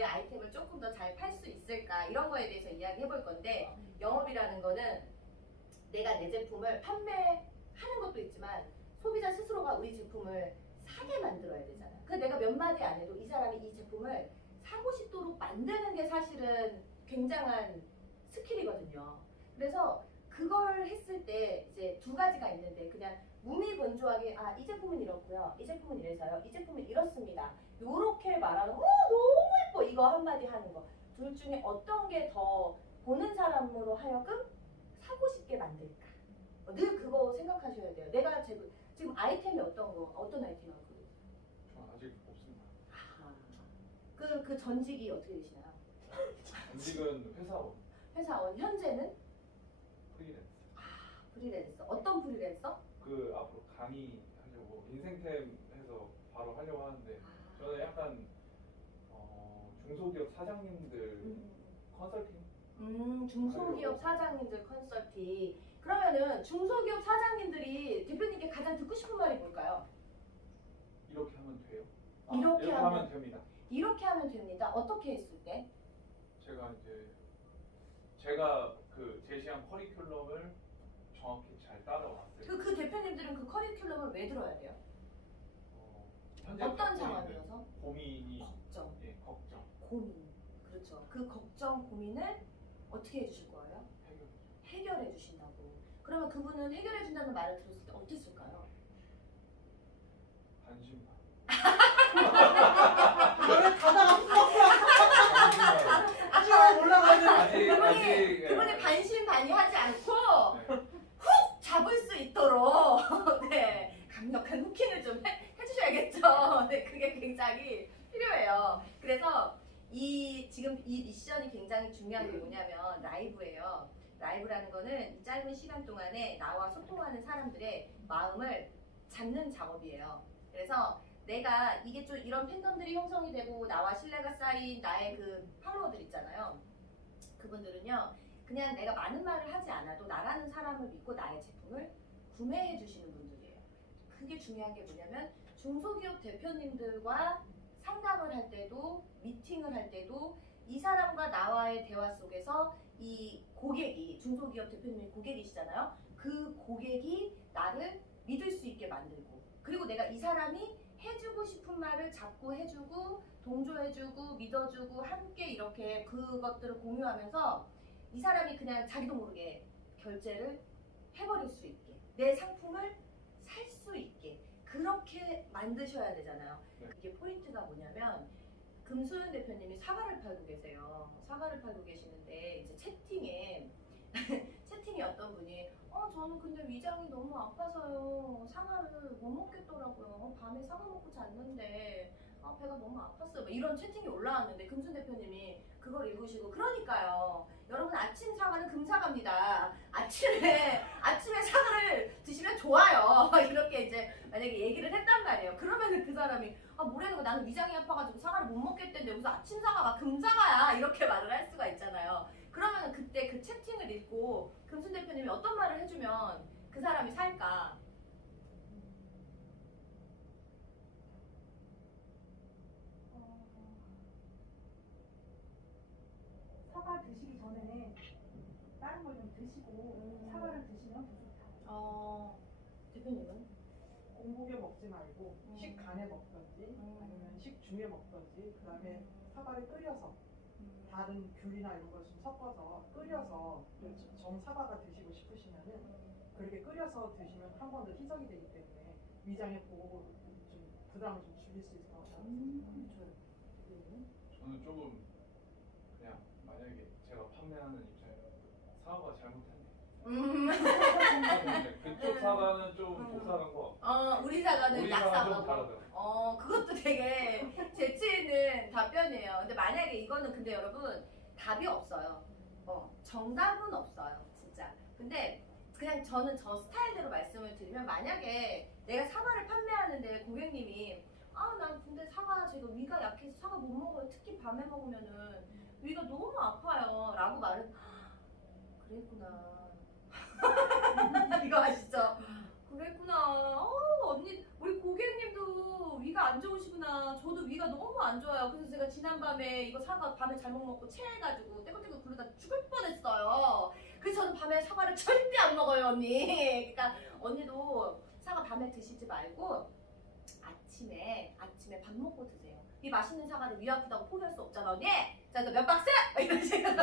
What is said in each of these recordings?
내 아이템을 조금 더 잘 팔 수 있을까 이런 거에 대해서 이야기해 볼 건데 영업이라는 거는 내가 내 제품을 판매하는 것도 있지만 소비자 스스로가 우리 제품을 사게 만들어야 되잖아. 그 내가 몇 마디 안 해도 이 사람이 이 제품을 사고 싶도록 만드는 게 사실은 굉장한 스킬이거든요. 그래서 그걸 했을 때 이제 두 가지가 있는데 그냥 무미건조하게 아 이 제품은 이렇고요. 이 제품은 이래서요. 이 제품은 이렇습니다. 요렇게 말하는 거 어, 너무 예뻐 이거 한마디 하는 거. 둘 중에 어떤 게 더 보는 사람으로 하여금 사고 싶게 만들까? 어, 늘 그거 생각하셔야 돼요. 내가 지금 지금 아이템이 어떤 거 어떤 아이템 갖고 계세요? 저 아직 없습니다. 그, 그 전직이 어떻게 되시나요? 아직은 회사원 회사원, 현재는 프리랜서. 프리랜서. 어떤 프리랜서? 그 앞으로 강의하려고 인생템 해서 바로 하려고 하는데 저는 약간 어, 중소기업 사장님들 음, 컨설팅 음, 중소기업 사장님들 컨설팅. 그러면은 중소기업 사장님들이 대표님께 가장 듣고 싶은 말이 뭘까요? 이렇게 하면 돼요? 아, 이렇게 하면- 하면 됩니다. 이렇게 하면 됩니다. 어떻게 했을 때? 제가 이제 제가 그 제시한 커리큘럼을 정확히 잘 따라왔어요. 그, 그 대표님들은 그 커리큘럼을 왜 들어야 돼요? 어, 현재 어떤 상황이어서? 고민이 걱정, 예, 걱정, 고민. 그렇죠. 그 걱정, 고민을 어떻게 해주실 거예요? 해결. 해결해 주신다고. 그러면 그분은 해결해 준다는 말을 들었을 때 어땠을까요? 반신반. 너네 가다가. 쭉 올라가는 아직 그분이- 아직 그분이 반신반의 하지 않고 네. 훅 잡을 수 있도록 네 강력한 후킹을 좀 해, 해주셔야겠죠. 네 그게 굉장히 이 지금 이 미션이 굉장히 중요한 게 뭐냐면 라이브예요. 라이브라는 거는 이 짧은 시간 동안에 나와 소통하는 사람들의 마음을 잡는 작업이에요. 그래서 내가 이게 좀 이런 팬덤들이 형성이 되고 나와 신뢰가 쌓인 나의 그 팔로워들 있잖아요. 그분들은요, 그냥 내가 많은 말을 하지 않아도 나라는 사람을 믿고 나의 제품을 구매해 주시는 분들이에요. 그게 중요한 게 뭐냐면 중소기업 대표님들과 상담을 할 때도 미팅을 할 때도 이 사람과 나와의 대화 속에서 이 고객이 중소기업 대표님이 고객이시잖아요. 그 고객이 나를 믿을 수 있게 만들고 그리고 내가 이 사람이 해주고 싶은 말을 자꾸 해주고 동조해주고 믿어주고 함께 이렇게 그것들을 공유하면서 이 사람이 그냥 자기도 모르게 결제를 해버릴 수 있게 내 상품을 살 수 있게 그렇게 만드셔야 되잖아요. 네. 이게 포인트가 뭐냐면 금소연 대표님이 사과를 팔고 계세요. 사과를 팔고 계시는데 이제 채팅에 채팅에 어떤 분이 어 저는 근데 위장이 너무 아파서요 사과를 못 먹겠더라고요 밤에 사과 먹고 잤는데 아 배가 너무 아팠어요 막 이런 채팅이 올라왔는데 금순 대표님이 그걸 읽으시고 그러니까요 여러분 아침 사과는 금사과입니다 아침에 아침에 사과를 드시면 좋아요 이렇게 이제 만약에 얘기를 했단 말이에요 그러면은 그 사람이 아 뭐래는 나는 위장이 아파가지고 사과를 못 먹겠다는데 무슨 아침 사과가 금사과야 이렇게 말을 할 수가 있잖아요 그러면 그때 그 채팅을 읽고 금순 대표님이 어떤 말을 해주면 그 사람이 살까? 사과 드시기 전에 다른 걸 좀 드시고 사과를 드시면 더 좋다. 어 대표님은? 공복에 먹지 말고 음. 식간에 먹던지 음. 아니면 식중에 먹던지 그 다음에 사과를 끓여서 다른 귤이나 이런 걸 좀 섞어서 끓여서 정 사과가 드시고 싶으시면은 그렇게 끓여서 드시면 한 번 더 희석이 되기 때문에 위장에 보고 좀 부담을 좀 줄일 수 있을 것 같아요. 음? 저는 조금 그냥 만약에 제가 판매하는 입장이라 사과가 잘못했네. 음, 근데 그쪽 사과는 좀 음. 독사한 거. 어 우리 사과는 우리 사과는 좀 약사과고. 다르더라고요. 어 그것도 되게 재치 있는 답변이에요. 근데 만약에 이거는 근데 여러분 답이 없어요. 어 정답은 없어요, 진짜. 근데 그냥 저는 저 스타일대로 말씀을 드리면 만약에 내가 사과를 판매하는데 고객님이 아 난 근데 사과 제가 위가 약해서 사과 못 먹어요. 특히 밤에 먹으면은 위가 너무 아파요.라고 말을 그랬구나. 이거 아시죠? 그랬구나. 어, 언니, 우리 고객님도 위가 안 좋으시구나. 저도 위가 너무 안 좋아요. 그래서 제가 지난밤에 이거 사과 밤에 잘못 먹고 체해가지고 떼굴떼굴 굴러다 죽을 뻔했어요. 그래서 저는 밤에 사과를 절대 안 먹어요, 언니. 그러니까 언니도 사과 밤에 드시지 말고 아침에 아침에 밥 먹고 드세요. 이 맛있는 사과는 위 아프다고 포기할 수 없잖아, 언니. 자, 그몇 박스? 이런 식으로.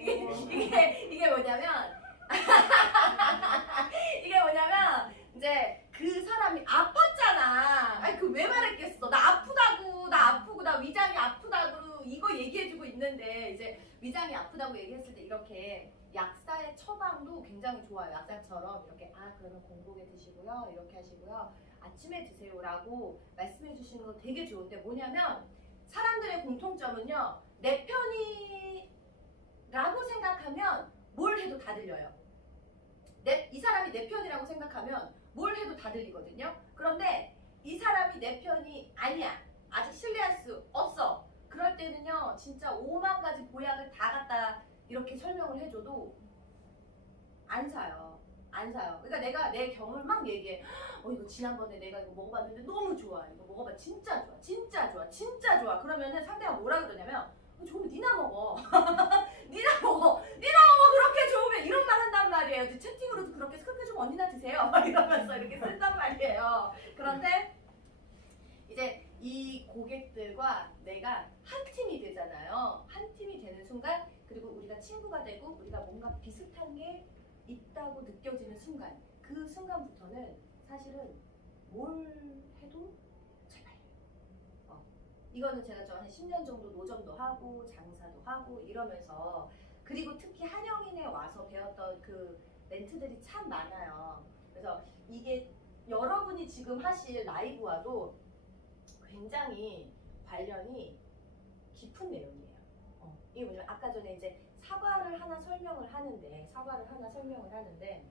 이게 이게 이게 뭐냐면 이게 뭐냐면 이제 그 사람이 아팠잖아. 아니 그 왜 말했겠어? 나 아프다고, 나 아프고, 나 위장이 아프다고 이거 얘기해주고 있는데 이제 위장이 아프다고 얘기했을 때 이렇게 약사의 처방도 굉장히 좋아요. 약사처럼 이렇게 아 그러면 공복에 드시고요, 이렇게 하시고요, 아침에 드세요라고 말씀해 주시는 거 되게 좋은데 뭐냐면 사람들의 공통점은요 내 편이라고 생각하면 뭘 해도 다 들려요. 내, 이 사람이 내 편이라고 생각하면 뭘 해도 다 들리거든요. 그런데 이 사람이 내 편이 아니야. 아직 신뢰할 수 없어. 그럴 때는요, 진짜 5만 가지 보약을 다 갖다 이렇게 설명을 해줘도 안 사요. 안 사요. 그러니까 내가 내 경험을 막 얘기해. 어, 이거 지난번에 내가 이거 먹어봤는데 너무 좋아. 이거 먹어봐. 진짜 좋아. 진짜 좋아. 진짜 좋아. 그러냐면 상대가 뭐라 그러냐면, 어, 좋으면 니나 먹어. 니나 먹어. 니나 먹어. 그렇게 좋으면 이런 말 한단 말이에요. 채팅으로도 그렇게 스크좀 언니나 드세요. 막 이러면서 이렇게 쓴단 말이에요. 그런데 이제 이 고객들과 내가 한 팀이 되잖아요. 한 팀이 되는 순간 그리고 우리가 친구가 되고 우리가 뭔가 비슷한 게 있다고 느껴지는 순간 그 순간부터는 사실은 뭘 해도. 이거는 제가 저 한 10년 정도 노점도 하고 장사도 하고 이러면서 그리고 특히 한영인에 와서 배웠던 그 멘트들이 참 많아요. 그래서 이게 여러분이 지금 하실 라이브와도 굉장히 관련이 깊은 내용이에요. 어, 이게 뭐냐면 아까 전에 이제 사과를 하나 설명을 하는데 사과를 하나 설명을 하는데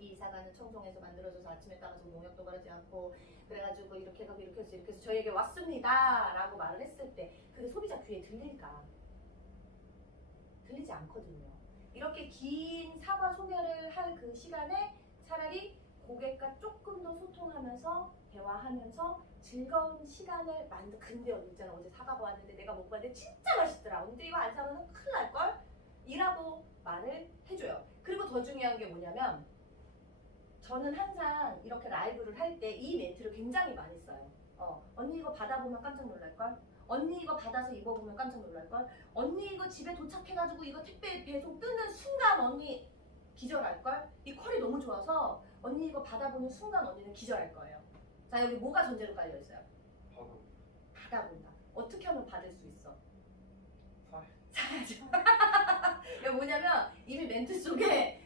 이 사과는 청송에서 만들어져서 아침에 따가서 농약도 바르지 않고 그래가지고 이렇게 하고 이렇게 해서 이렇게 해서 저에게 왔습니다 라고 말을 했을 때 그게 소비자 귀에 들릴까? 들리지 않거든요. 이렇게 긴 사과 소개를 할 그 시간에 차라리 고객과 조금 더 소통하면서 대화하면서 즐거운 시간을 만들 근데 언니 있잖아 어제 사과가 왔는데 내가 먹어봤는데 진짜 맛있더라 언니들 이거 안 사면 큰일 날걸? 이라고 말을 해줘요 그리고 더 중요한 게 뭐냐면 저는 항상 이렇게 라이브를 할 때 이 멘트를 굉장히 많이 써요 어, 언니 이거 받아보면 깜짝 놀랄걸? 언니 이거 받아서 입어보면 깜짝 놀랄걸? 언니 이거 집에 도착해가지고 이거 택배 배송 뜯는 순간 언니 기절할걸? 이 퀄이 너무 좋아서 언니 이거 받아보는 순간 언니는 기절할 거예요. 자 여기 뭐가 전제로 깔려 있어요? 바로 받아본다. 어떻게 하면 받을 수 있어? 사 사야죠. 이거 뭐냐면 이미 멘트 속에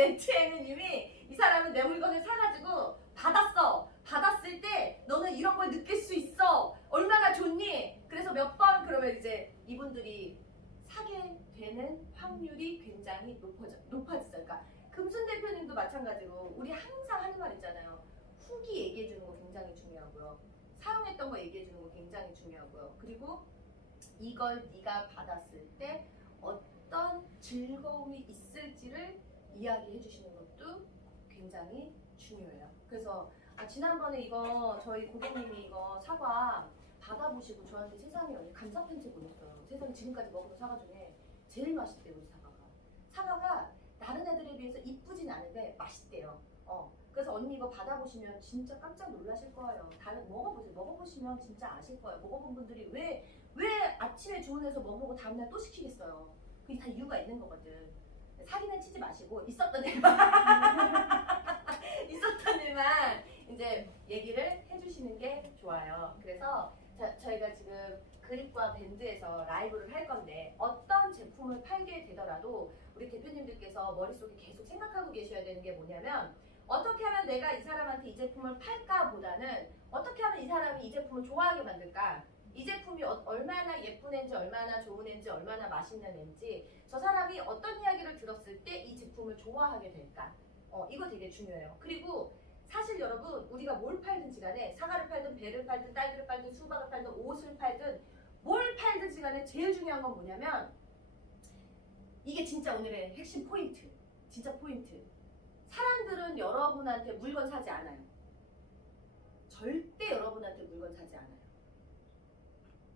멘트에는 이미 이 사람은 내 물건을 사가지고 받았어. 받았을 때 너는 이런 걸 느낄 수 있어. 얼마나 좋니? 그래서 몇 번 그러면 이제 이분들이 사게 되는 확률이 굉장히 높아져, 높아지죠. 그러니까 금순 대표님도 마찬가지로 우리 항상 하는 말 있잖아요. 후기 얘기해 주는 거 굉장히 중요하고요. 사용했던 거 얘기해 주는 거 굉장히 중요하고요. 그리고 이걸 네가 받았을 때 어떤 즐거움이 있을지를 이야기해 주시는 것도 굉장히 중요해요. 그래서 아, 지난번에 이거 저희 고객님이 이거 사과 받아보시고 저한테 세상에 감사 편지 보냈어요. 세상에 지금까지 먹은 사과 중에 제일 맛있대요, 사과가. 사과가 다른 애들에 비해서 이쁘진 않은데 맛있대요. 어. 그래서 언니 이거 받아보시면 진짜 깜짝 놀라실 거예요. 다른 먹어보세요. 먹어보시면 진짜 아실 거예요. 먹어본 분들이 왜, 왜 아침에 데서 먹어보고 다음날 또 시키겠어요. 그게 다 이유가 있는 거거든. 사기는 치지 마시고 있었던 일만 있었던 일만 이제 얘기를 해주시는 게 좋아요. 그래서 저, 저희가 지금 그립과 밴드에서 라이브를 할 건데 어떤 제품을 팔게 되더라도 우리 대표님들께서 머릿속에 계속 생각하고 계셔야 되는 게 뭐냐면 어떻게 하면 내가 이 사람한테 이 제품을 팔까 보다는 어떻게 하면 이 사람이 이 제품을 좋아하게 만들까 이 제품이 어- 얼마나 예쁜 앤지 얼마나 좋은 앤지 얼마나 맛있는 앤지 저 사람이 어떤 이야기를 들었을 때 이 제품을 좋아하게 될까 어, 이거 되게 중요해요 그리고 사실 여러분 우리가 뭘 팔든지 간에 사과를 팔든 배를 팔든 딸기를 팔든 수박을 팔든 옷을 팔든 뭘 팔든지 간에 제일 중요한 건 뭐냐면 이게 진짜 오늘의 핵심 포인트 진짜 포인트. 사람들은 여러분한테 물건 사지 않아요. 절대 여러분한테 물건 사지 않아요.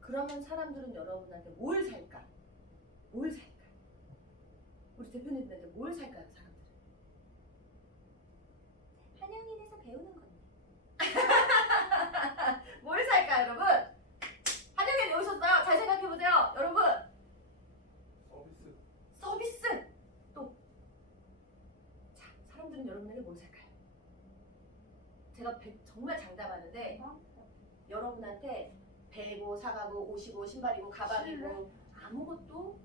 그러면 사람들은 여러분한테 뭘 살까? 뭘 살까? 우리 대표님들한테 뭘 살까요, 사람들은? 한양인에서 배우는 건데. 뭘 살까요, 여러분? 한양인 오셨어요? 잘 생각해 보세요, 여러분. 서비스 서비스 또. 자, 사람들은 여러분에게 뭘 살까요? 제가 배- 정말 장담하는데 여러분한테 배고 사가고 옷이고 신발이고 가방이고 아무것도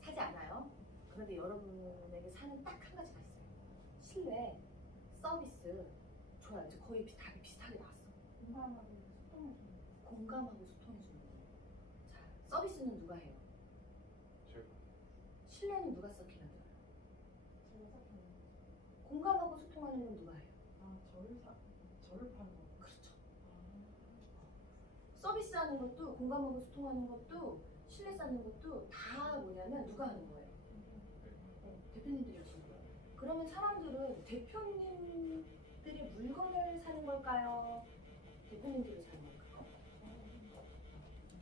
사지 않아요. 그런데 여러분에게 사는 딱 한 가지가 있어요. 신뢰, 서비스. 좋아요. 이제 거의 비- 답이 비슷하게 나왔어. 공감하고 소통해주는 공감하고 소통해주는 거. 자, 서비스는 누가 해요? 제가 신뢰는 누가 쌓게 만들어요? 제가 생각해요. 공감하고 소통하는 건 누가 해요? 아, 저를 사, 저를 파는 거. 서비스하는 것도 공감하고 소통하는 것도 신뢰 쌓는 것도 다 뭐냐면 누가 하는 거예요? 네, 대표님들이 하시는 거예요. 그러면 사람들은 대표님들의 물건을 사는 걸까요? 대표님들이 사는 걸까요?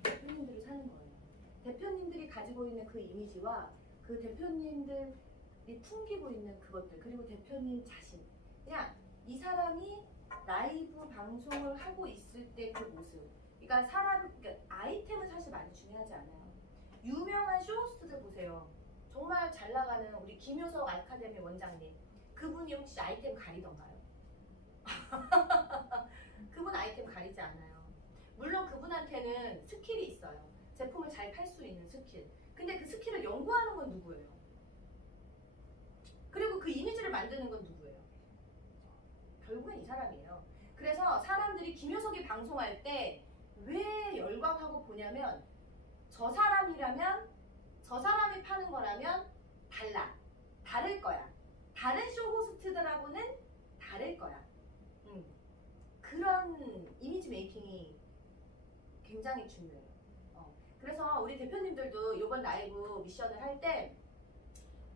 대표님들이 사는 거예요. 대표님들이 가지고 있는 그 이미지와 그 대표님들이 풍기고 있는 그것들 그리고 대표님 자신 그냥 이 사람이 라이브 방송을 하고 있을 때 그 모습 그러니까 사람 그러니까 아이템은 사실 많이 중요하지 않아요. 유명한 쇼호스트들 보세요. 정말 잘 나가는 우리 김효석 아카데미 원장님. 그분이 혹시 아이템 가리던가요? 그분 아이템 가리지 않아요. 물론 그분한테는 스킬이 있어요. 제품을 잘 팔 수 있는 스킬. 근데 그 스킬을 연구하는 건 누구예요? 그리고 그 이미지를 만드는 건 누구예요? 결국엔 이 사람이에요. 그래서 사람들이 김효석이 방송할 때 왜 열광하고 보냐면 저 사람이라면 저 사람이 파는 거라면 달라. 다를 거야. 다른 쇼 호스트들하고는 다를 거야. 음. 그런 이미지 메이킹이 굉장히 중요해요. 어. 그래서 우리 대표님들도 이번 라이브 미션을 할 때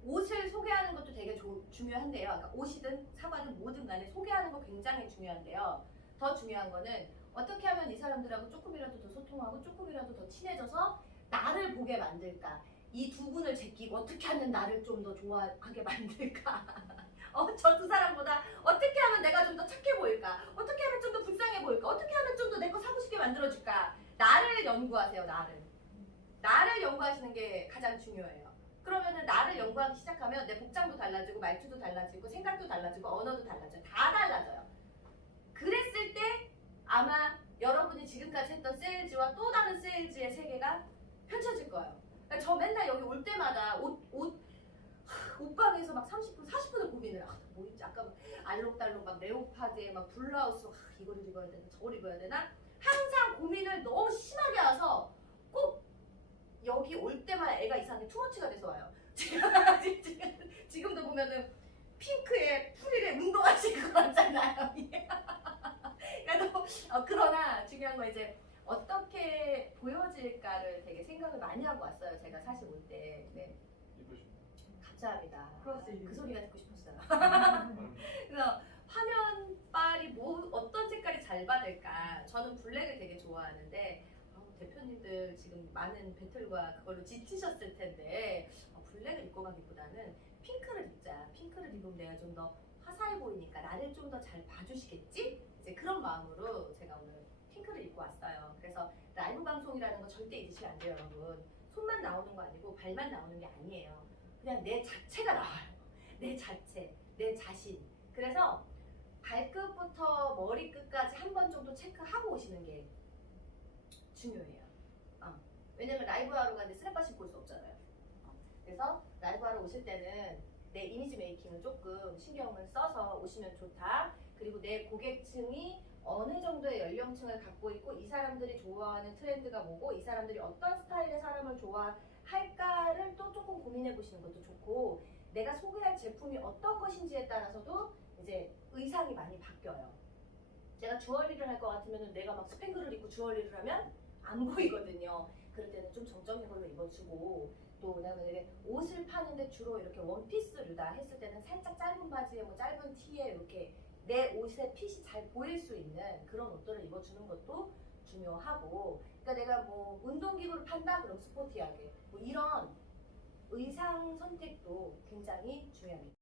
옷을 소개하는 것도 되게 조- 중요한데요. 그러니까 옷이든 사과든 뭐든 간에 소개하는 거 굉장히 중요한데요. 더 중요한 거는 어떻게 하면 이 사람들하고 조금이라도 더 소통하고 조금이라도 더 친해져서 나를 보게 만들까? 이 두 분을 제끼고 어떻게 하면 나를 좀 더 좋아하게 만들까? 어, 저 두 사람보다 어떻게 하면 내가 좀 더 착해 보일까? 어떻게 하면 좀 더 불쌍해 보일까? 어떻게 하면 좀 더 내 거 사고 싶게 만들어줄까? 나를 연구하세요, 나를. 나를 연구하시는 게 가장 중요해요. 그러면은 나를 연구하기 시작하면 내 복장도 달라지고 말투도 달라지고 생각도 달라지고 언어도 달라져요. 다 달라져요. 그랬을 때 아마 여러분이 지금까지 했던 세일즈와 또 다른 세일즈의 세계가 펼쳐질 거예요. 그러니까 저 맨날 여기 올 때마다 옷, 옷, 하, 옷방에서 막 30분, 40분을 고민을 아, 뭐 입지? 아까 막 알록달록 막 레오파드에 막 블라우스 아, 이걸 입어야 되나 저걸 입어야 되나 항상 고민을 너무 심하게 와서 꼭 여기 올 때마다 애가 이상하게 투머치가 돼서 와요. 지금, 지금도 보면은 핑크에 프릴에 운동화 신고 왔잖아요. 그래도 어, 그러나 중요한 건 이제 어떻게 보여질까를 되게 생각을 많이 하고 왔어요. 제가 사실 올 때. 네. 감사합니다. 일. 그 소리가 듣고 싶었어요. 음, 그래서 화면빨이 뭐 어떤 색깔이 잘 받을까? 저는 블랙을 되게 좋아하는데 아우, 대표님들 지금 많은 배틀과 그걸로 지치셨을 텐데 어, 블랙을 입고 가기보다는 핑크를 입자. 핑크를 입으면 내가 좀 더 화사해 보이니까 나를 좀 더 잘 봐주시겠지? 이제 그런 마음으로 제가 오늘 핑크를 입고 왔어요. 그래서 라이브 방송이라는 거 절대 잊으시면 안 돼요, 여러분. 손만 나오는 거 아니고 발만 나오는 게 아니에요. 그냥 내 자체가 나와요. 내 자체, 내 자신. 그래서 발끝부터 머리끝까지 한 번 정도 체크하고 오시는 게 중요해요. 어. 왜냐면 라이브 하러 가는데 스냅바 신고 올 수 없잖아요. 어. 그래서 라이브 하러 오실 때는 내 이미지 메이킹을 조금 신경을 써서 오시면 좋다. 그리고 내 고객층이 어느 정도의 연령층을 갖고 있고 이 사람들이 좋아하는 트렌드가 뭐고 이 사람들이 어떤 스타일의 사람을 좋아할까를 또 조금 고민해 보시는 것도 좋고 내가 소개할 제품이 어떤 것인지에 따라서도 이제 의상이 많이 바뀌어요. 제가 주얼리를 할 것 같으면 내가 막 스팽글을 입고 주얼리를 하면 안 보이거든요. 그럴 때는 좀 정적인 걸로 입어주고 왜냐면 이게 옷을 파는데 주로 이렇게 원피스류다 했을 때는 살짝 짧은 바지에 뭐 짧은 티에 이렇게 내 옷의 핏이 잘 보일 수 있는 그런 옷들을 입어주는 것도 중요하고 그러니까 내가 뭐 운동기구를 판다 그럼 스포티하게 뭐 이런 의상 선택도 굉장히 중요합니다.